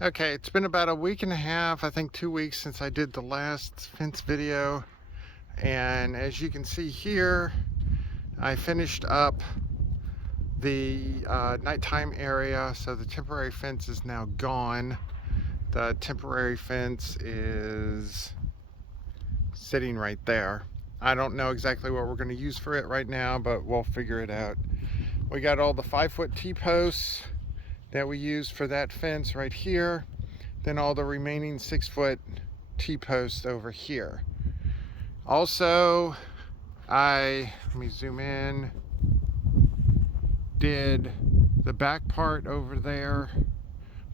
Okay, it's been about a week and a half, I think 2 weeks since I did the last fence video. And as you can see here, I finished up the nighttime area. So the temporary fence is now gone. The temporary fence is sitting right there. I don't know exactly what we're going to use for it right now, but we'll figure it out. We got all the 5-foot T-posts that we used for that fence right here. Then all the remaining 6-foot T-posts over here. Also, let me zoom in, did the back part over there.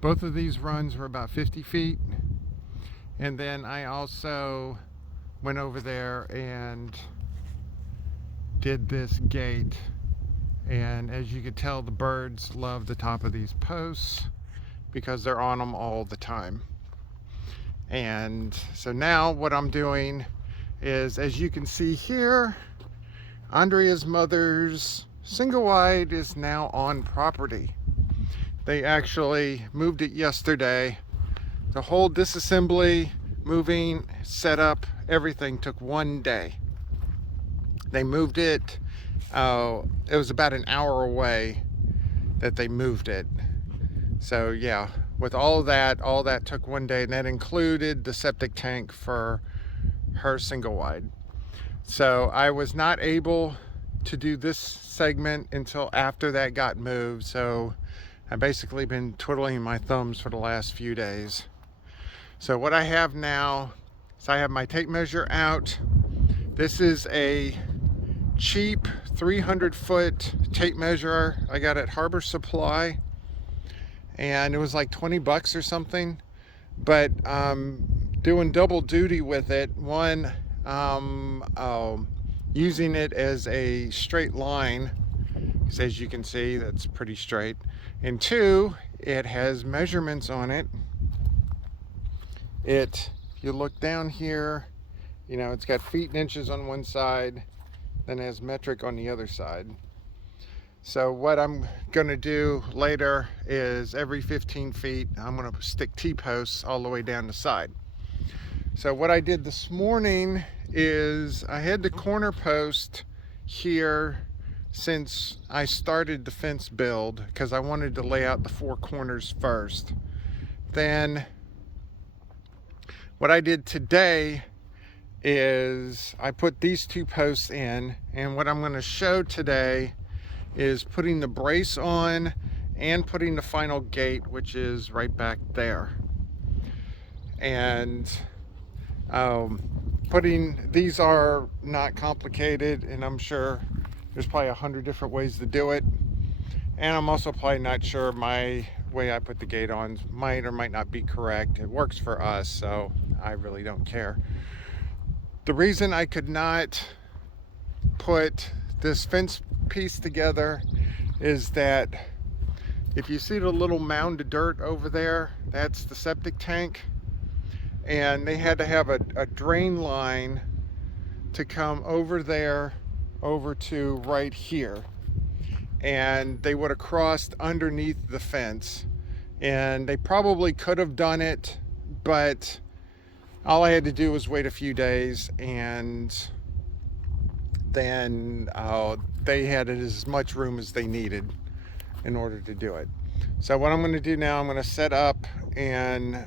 Both of these runs were about 50 feet. And then I also went over there and did this gate. And as you can tell, the birds love the top of these posts because they're on them all the time. And so now what I'm doing is, as you can see here, Andrea's mother's single wide is now on property. They actually moved it yesterday. The whole disassembly, moving, setup, everything took one day. They moved it, it was about an hour away that they moved it. So yeah, with all that took one day, and that included the septic tank for her single wide. So I was not able to do this segment until after that got moved. So I've basically been twiddling my thumbs for the last few days. So what I have now is I have my tape measure out. This is a cheap 300-foot tape measure I got at Harbor Supply, and it was like 20 bucks or something. But doing double duty with it. One, using it as a straight line, because as you can see, that's pretty straight. And two, it has measurements on it. If you look down here, you know, it's got feet and inches on one side, then it has metric on the other side. So what I'm going to do later is every 15 feet, I'm going to stick T-posts all the way down the side. So what I did this morning is I had the corner post here since I started the fence build, because I wanted to lay out the 4 corners first. Then what I did today is I put these 2 posts in, and what I'm going to show today is putting the brace on and putting the final gate, which is right back there. And these are not complicated, and I'm sure there's probably 100 different ways to do it. And I'm also probably not sure my way I put the gate on might or might not be correct. It works for us, so I really don't care. The reason I could not put this fence piece together is that if you see the little mound of dirt over there, that's the septic tank. And they had to have a drain line to come over there, over to right here. And they would have crossed underneath the fence. And they probably could have done it, but all I had to do was wait a few days, and then they had as much room as they needed in order to do it. So what I'm going to do now, I'm going to set up and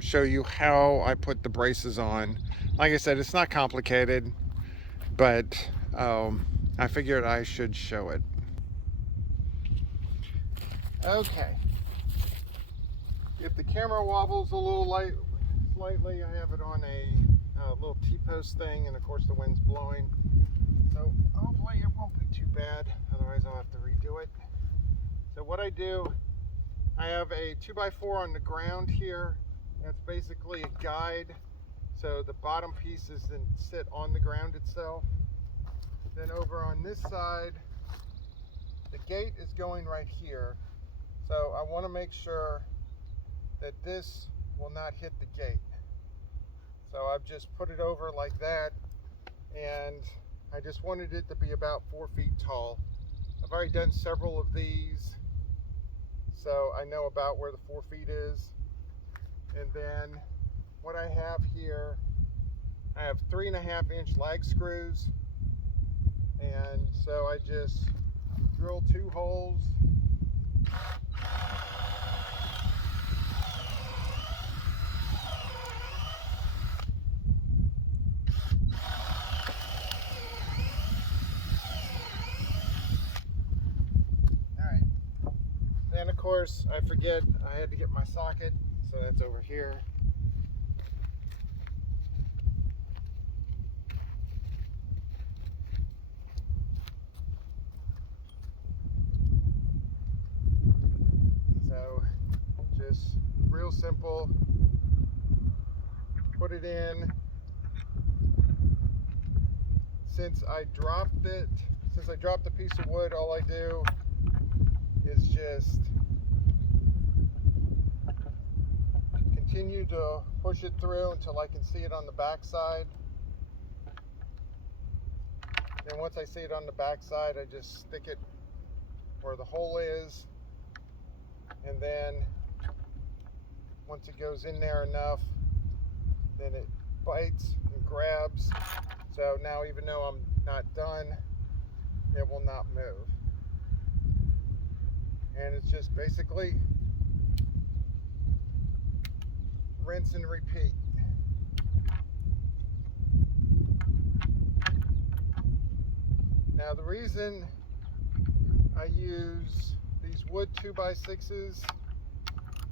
show you how I put the braces on. Like I said, it's not complicated, but I figured I should show it. Okay. If the camera wobbles a little slightly, I have it on a little T-post thing, and of course the wind's blowing. So hopefully it won't be too bad, otherwise I'll have to redo it. So what I do, I have a 2x4 on the ground here. That's basically a guide. So the bottom pieces then sit on the ground itself. Then over on this side, the gate is going right here. So I want to make sure that this will not hit the gate. So I've just put it over like that, and I just wanted it to be about 4 feet tall. I've already done several of these, so I know about where the 4 feet is. And then what I have here, I have 3.5-inch lag screws. And so I just drill 2 holes. Alright. Then of course I forget I had to get my socket, so that's over here. So just real simple. Put it in. Since I dropped the piece of wood, all I do is just continue to push it through until I can see it on the back side. And once I see it on the back side, I just stick it where the hole is. And then once it goes in there enough, then it bites and grabs. So now even though I'm not done, it will not move. And it's just basically rinse and repeat. Now the reason I use these wood 2x6s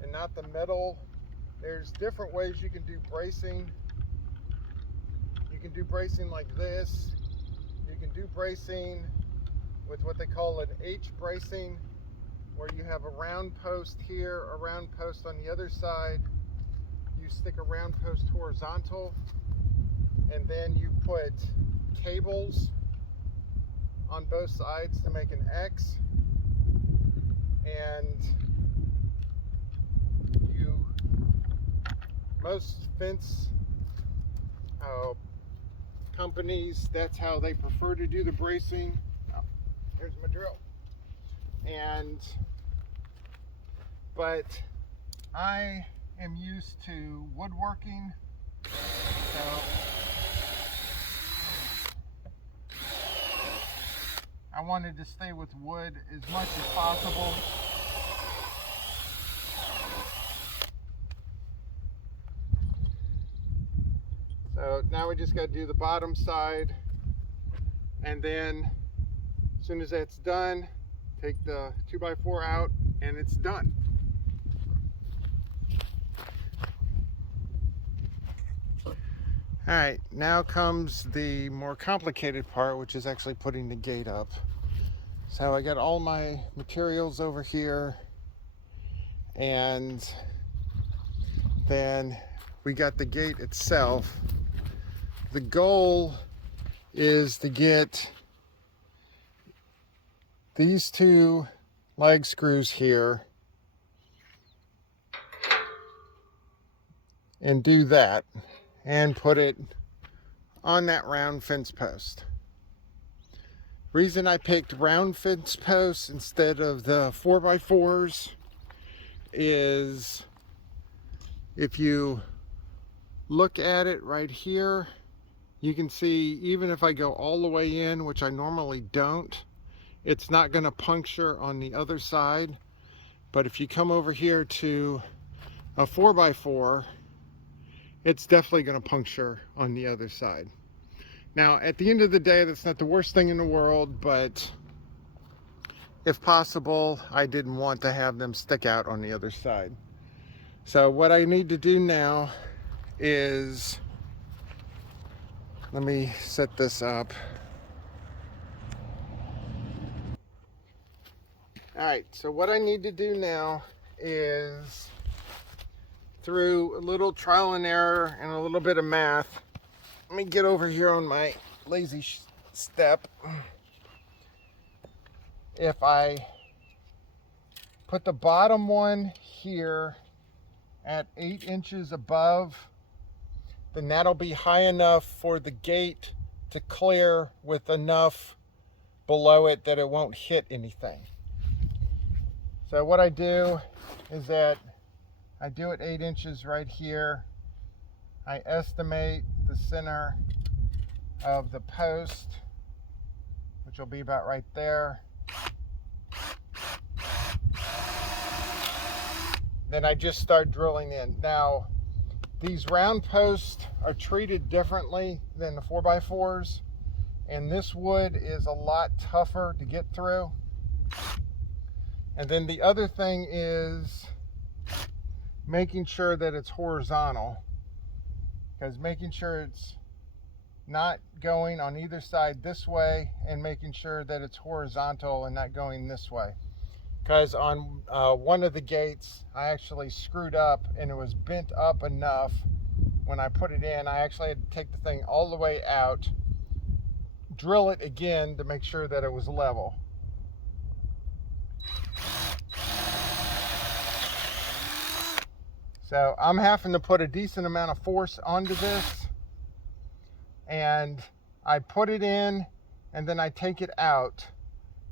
and not the metal, there's different ways you can do bracing. You can do bracing like this. You can do bracing with what they call an H bracing, where you have a round post here, a round post on the other side. You stick a round post horizontal, and then you put cables on both sides to make an X, and most fence companies, that's how they prefer to do the bracing. Oh, here's my drill. But I am used to woodworking, so I wanted to stay with wood as much as possible. So now we just got to do the bottom side, and then as soon as that's done, take the 2x4 out and it's done. Alright, now comes the more complicated part, which is actually putting the gate up. So I got all my materials over here, and then we got the gate itself. The goal is to get these 2 lag screws here and do that and put it on that round fence post. Reason I picked round fence posts instead of the 4x4s is, if you look at it right here, you can see even if I go all the way in, which I normally don't, it's not going to puncture on the other side. But if you come over here to a 4x4, it's definitely going to puncture on the other side. Now, at the end of the day, that's not the worst thing in the world, but if possible, I didn't want to have them stick out on the other side. So what I need to do now is, let me set this up. Alright, so what I need to do now is, through a little trial and error and a little bit of math, let me get over here on my lazy step. If I put the bottom one here at 8 inches above, then that'll be high enough for the gate to clear with enough below it that it won't hit anything. So what I do is that I do it 8 inches right here. I estimate the center of the post, which will be about right there. Then I just start drilling in. Now, these round posts are treated differently than the 4x4s, and this wood is a lot tougher to get through. And then the other thing is making sure that it's horizontal, because making sure it's not going on either side this way, and making sure that it's horizontal and not going this way. Because on one of the gates I actually screwed up, and it was bent up enough when I put it in. I actually had to take the thing all the way out, drill it again to make sure that it was level. So I'm having to put a decent amount of force onto this, and I put it in and then I take it out.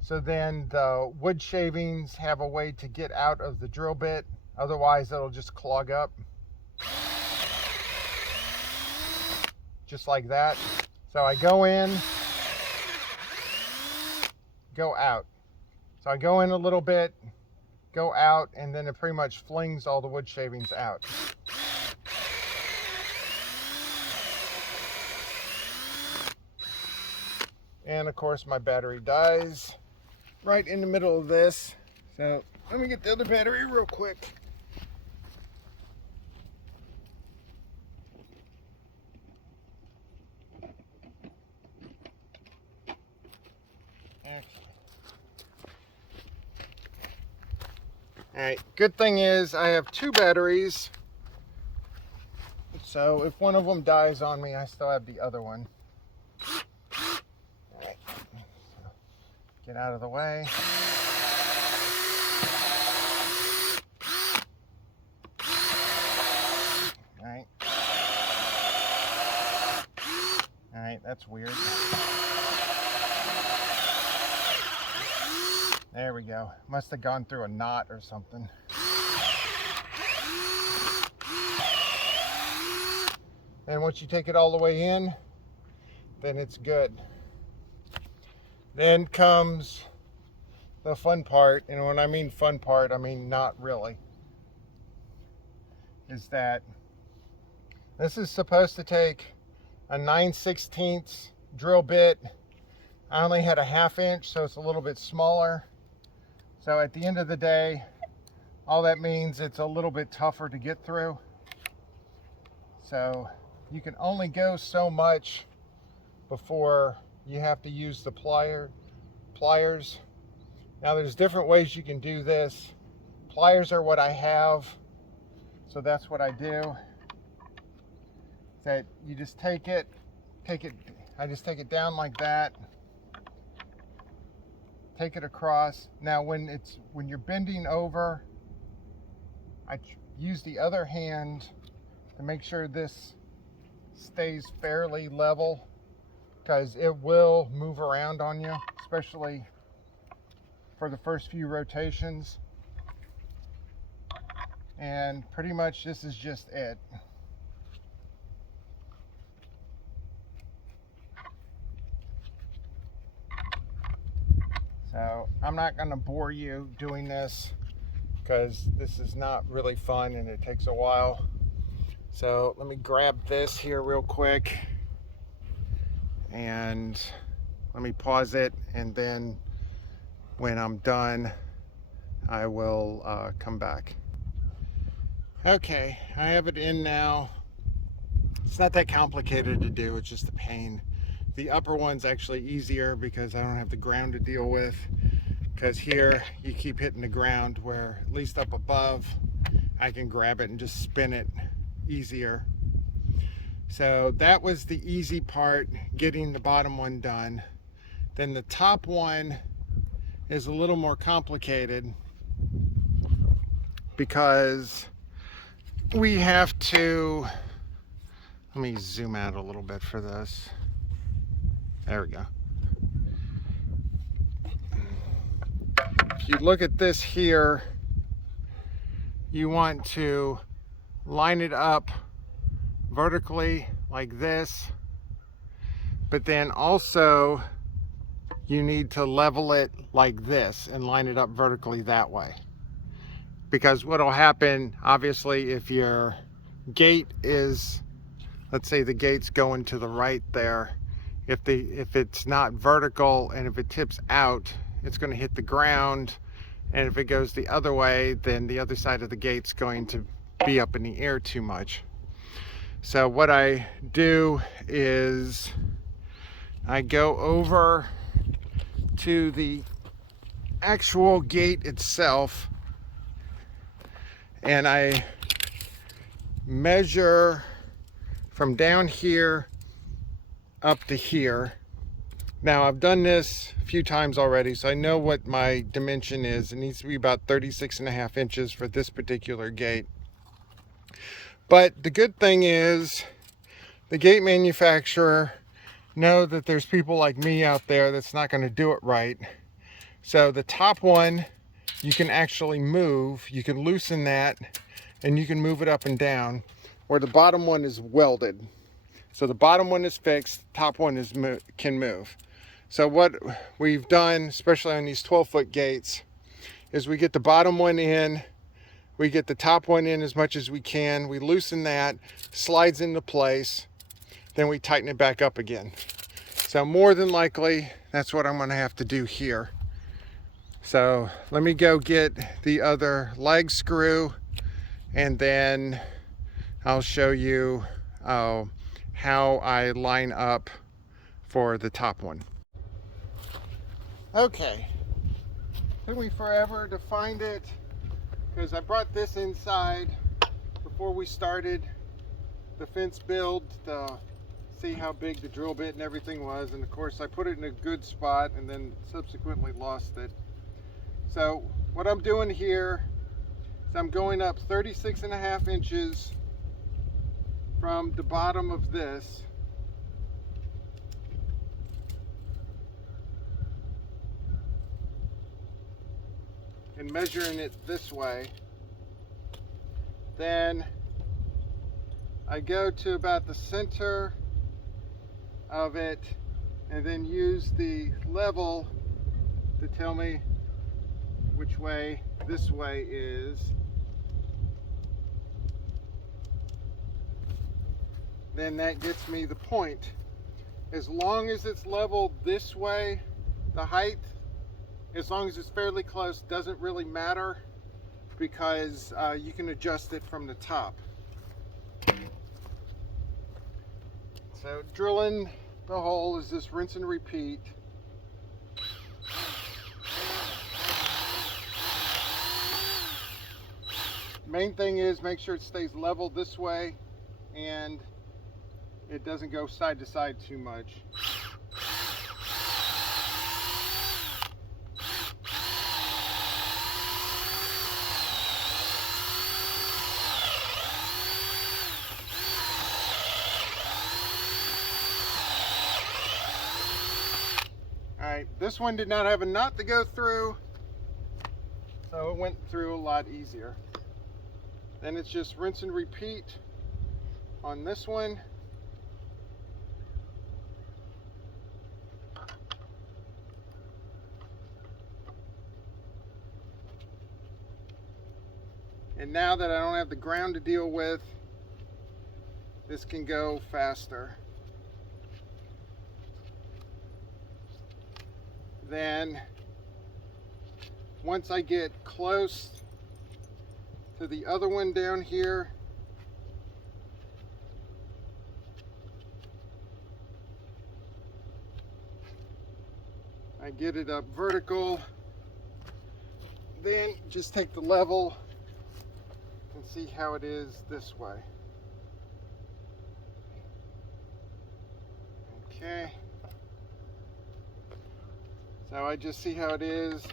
So then the wood shavings have a way to get out of the drill bit. Otherwise it'll just clog up. Just like that. So I go in, go out. So I go in a little bit, go out, and then it pretty much flings all the wood shavings out. And of course my battery dies right in the middle of this. So let me get the other battery real quick. Okay. Alright, good thing is I have 2 batteries. So if one of them dies on me, I still have the other one. Alright, so get out of the way. Alright. Alright, that's weird. There we go. Must have gone through a knot or something. And once you take it all the way in, then it's good. Then comes the fun part, and when I mean fun part, I mean not really. Is that this is supposed to take a 9/16 drill bit. I only had a 1/2 inch, so it's a little bit smaller. So at the end of the day, all that means it's a little bit tougher to get through. So you can only go so much before you have to use the pliers. Now there's different ways you can do this. Pliers are what I have, so that's what I do. That you just take it, I just take it down like that. Take it across. Now when you're bending over, I use the other hand to make sure this stays fairly level, because it will move around on you, especially for the first few rotations. And pretty much this is just it. So I'm not going to bore you doing this, because this is not really fun and it takes a while. So let me grab this here real quick and let me pause it, and then when I'm done I will come back. Okay, I have it in now. It's not that complicated to do, it's just a pain. The upper one's actually easier because I don't have the ground to deal with, because here you keep hitting the ground, where at least up above I can grab it and just spin it easier. So that was the easy part, getting the bottom one done. Then the top one is a little more complicated, because we have to, let me zoom out a little bit for this. There we go. If you look at this here, you want to line it up vertically like this, but then also you need to level it like this and line it up vertically that way. Because what will happen, obviously, if your gate is, let's say the gate's going to the right there, if it's not vertical and if it tips out, it's going to hit the ground, and if it goes the other way, then the other side of the gate's going to be up in the air too much. So what I do is I go over to the actual gate itself and I measure from down here up to here. Now I've done this a few times already, so I know what my dimension is. It needs to be about 36.5 inches for this particular gate. But the good thing is the gate manufacturer know that there's people like me out there that's not going to do it right. So the top one you can actually move. You can loosen that and you can move it up and down, where the bottom one is welded. So the bottom one is fixed, the top one can move. So what we've done, especially on these 12-foot gates, is we get the bottom one in, we get the top one in as much as we can, we loosen that, slides into place, then we tighten it back up again. So more than likely, that's what I'm going to have to do here. So let me go get the other leg screw, and then I'll show you how I line up for the top one. Okay, took me forever to find it because I brought this inside before we started the fence build to see how big the drill bit and everything was, and of course I put it in a good spot and then subsequently lost it. So what I'm doing here is I'm going up 36.5 inches from the bottom of this, and measuring it this way. Then I go to about the center of it and then use the level to tell me which way this way is. Then that gets me the point. As long as it's leveled this way, the height, as long as it's fairly close, doesn't really matter, because you can adjust it from the top. So drilling the hole is just rinse and repeat. Main thing is make sure it stays level this way and it doesn't go side to side too much. Alright, this one did not have a knot to go through, so it went through a lot easier. Then it's just rinse and repeat on this one. And now that I don't have the ground to deal with, this can go faster. Then once I get close to the other one down here, I get it up vertical, then just take the level and see how it is this way. Okay, so I just see how it is.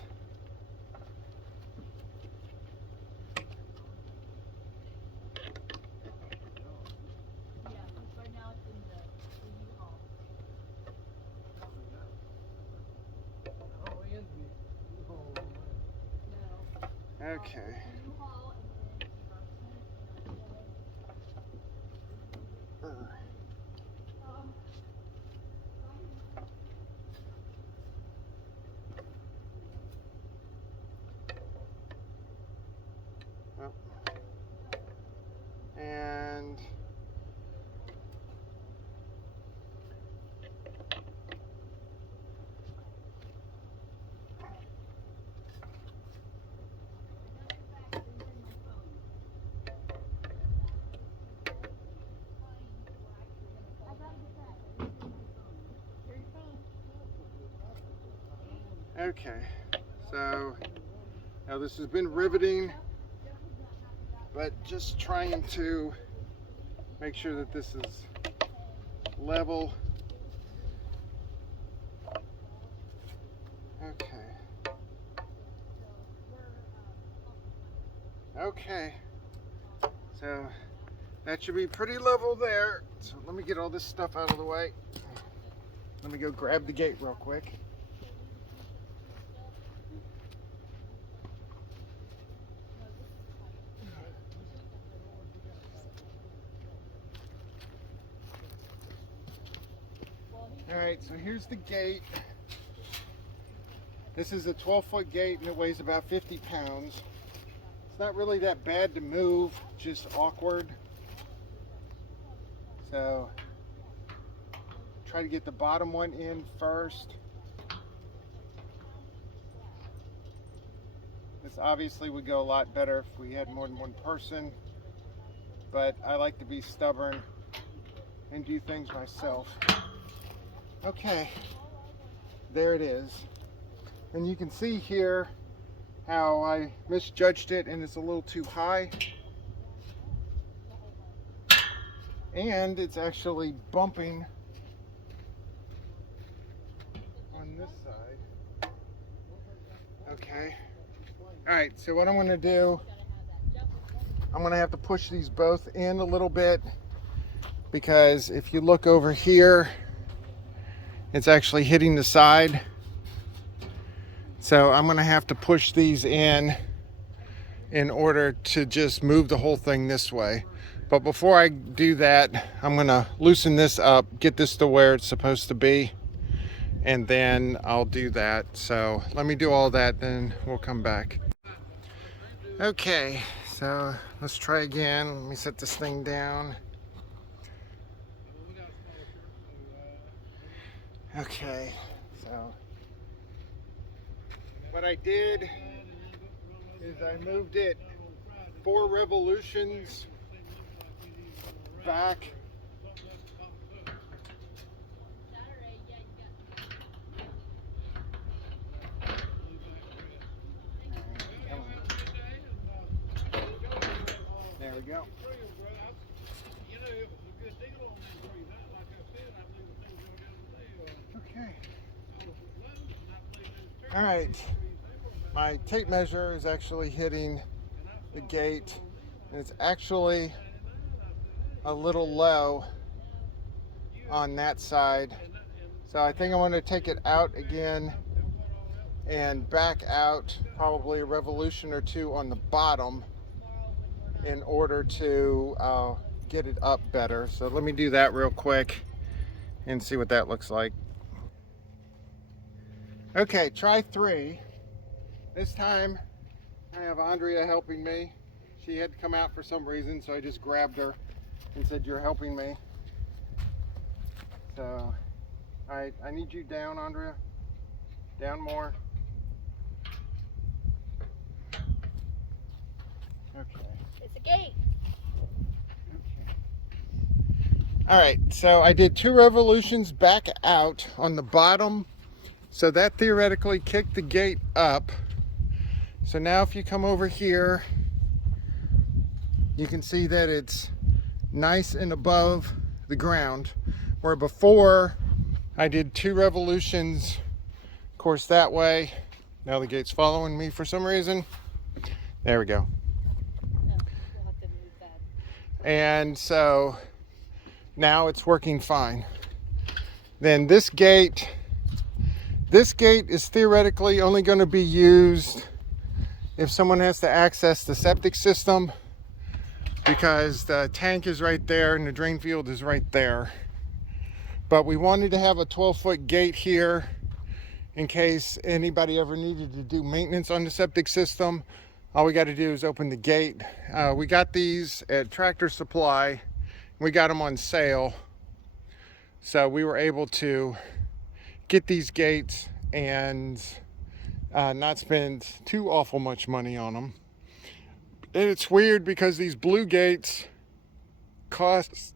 Okay. Oh. And okay, so now this has been riveting, but just trying to make sure that this is level. Okay. Okay. So that should be pretty level there. So let me get all this stuff out of the way. Let me go grab the gate real quick. All right, so here's the gate. This is a 12-foot gate and it weighs about 50 pounds. It's not really that bad to move, just awkward. So try to get the bottom one in first. This obviously would go a lot better if we had more than one person, but I like to be stubborn and do things myself. Okay, there it is. And you can see here how I misjudged it and it's a little too high. And it's actually bumping on this side. Okay. All right, so what I'm going to do, I'm going to have to push these both in a little bit, because if you look over here, it's actually hitting the side. So I'm going to have to push these in order to just move the whole thing this way. But before I do that, I'm going to loosen this up, get this to where it's supposed to be, and then I'll do that. So let me do all that, then we'll come back. Okay, so let's try again. Let me set this thing down. Okay, so what I did is I moved it 4 revolutions back. There we go. Okay. All right. My tape measure is actually hitting the gate, and it's actually a little low on that side. So I think I want to take it out again and back out probably a revolution or 2 on the bottom in order to get it up better. So let me do that real quick and see what that looks like. Okay, try 3. This time I have Andrea helping me. She had to come out for some reason, so I just grabbed her and said, "You're helping me." So I need you down, Andrea. Down more. Okay. It's a gate. Okay. All right, so I did 2 revolutions back out on the bottom. So that theoretically kicked the gate up. So now if you come over here, you can see that it's nice and above the ground. Where before I did 2 revolutions, of course, that way. Now the gate's following me for some reason. There we go. We'll have to move that. And so now it's working fine. Then this gate is theoretically only going to be used if someone has to access the septic system, because the tank is right there and the drain field is right there. But we wanted to have a 12-foot gate here in case anybody ever needed to do maintenance on the septic system. all we got to do is open the gate. We got these at Tractor Supply. We got them on sale. So we were able to get these gates and not spend too awful much money on them. And it's weird because these blue gates cost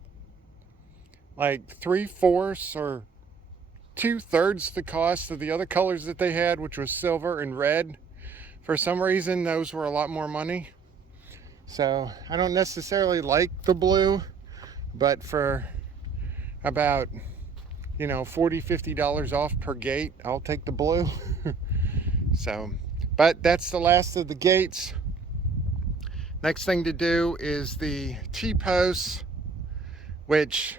like 3/4 or 2/3 the cost of the other colors that they had, which was silver and red. For some reason, those were a lot more money. So I don't necessarily like the blue, but for about, you know, $40–50 off per gate, I'll take the blue. So, but that's the last of the gates. Next thing to do is the T-posts, which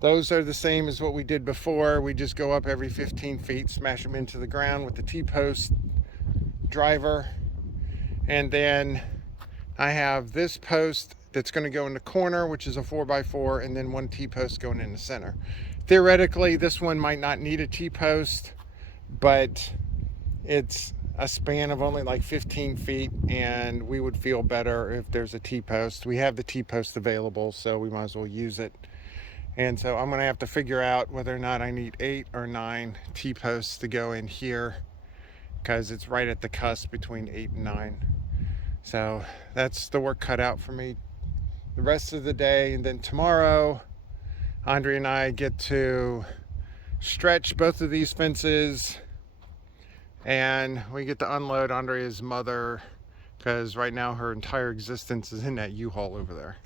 those are the same as what we did before. We just go up every 15 feet, smash them into the ground with the T-post driver. And then I have this post that's going to go in the corner, which is a 4x4, and then one T-post going in the center. Theoretically, this one might not need a T-post, but it's a span of only like 15 feet, and we would feel better if there's a T-post. We have the T-post available, so we might as well use it. And so I'm going to have to figure out whether or not I need 8 or 9 T-posts to go in here, because it's right at the cusp between 8 and 9. So that's the work cut out for me the rest of the day. And then tomorrow, Andre and I get to stretch both of these fences, and we get to unload Andrea's mother, because right now her entire existence is in that U-Haul over there.